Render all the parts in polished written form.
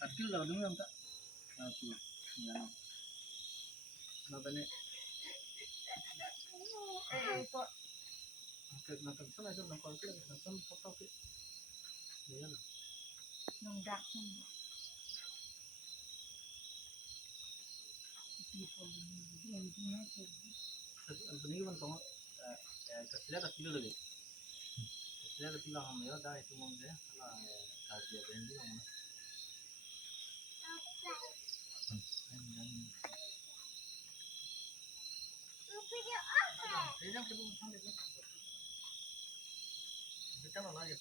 Kecil lah dulu yang tak. Aku ya. Napa nih? Kok Nak sana aja nak kalau nak sana foto ke. Ya lah. nunggak semua. Ini kan sama kecilnya kecil lagi. Kecilnya kecil lah kami dah itu mungkin lah kaji bendi kan. Jangan kita bukan deh. Kita mana ya?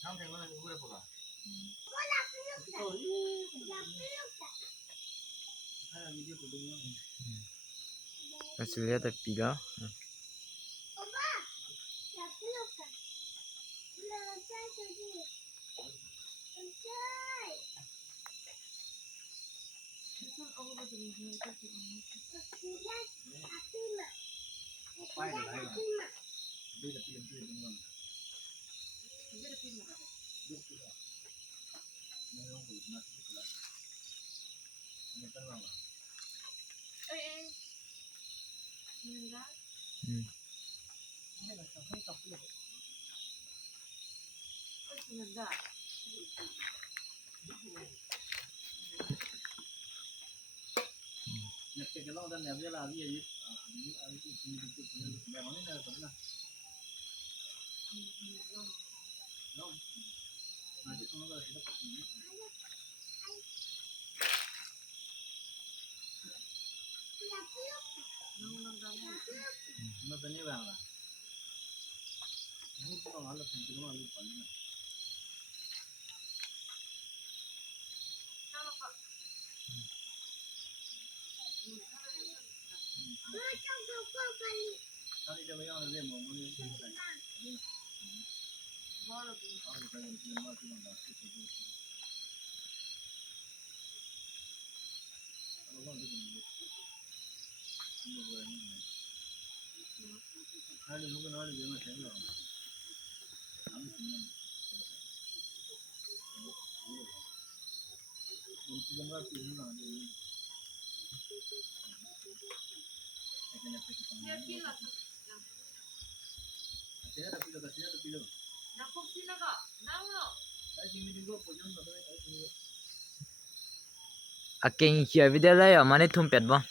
Jangan tengok lagi boleh pula. Video video. Kasih lihat tiga. Pai dah lah. Dia dah pilih dengan. Dia pilih. Memang boleh nak pula. Ini kan lama. Nunggak. Ini nak sampai tak boleh. Nunggak. Nak kalau dah ni abis lah abis aja. Abis itu itu memang ni nak pernah. No. Nanti kalau dah kita pergi. Nak ni bang lah. Ini tu kalau alat sendiri malu paling. Kali dia bayar ada mau ni. Baru tu. Kalau kita yang terima tu nak dapat tu. Kalau orang tu ni. Ini bukan ni. Ada bukan ada dia macam ni. Kami punya. Untuk jangka ini lah ni. Kasih ada pilih. Nakok sila ka. Nalo. Saya sini juga pojok tak ada. Aking hiya video lah ya, mana tumpet ba?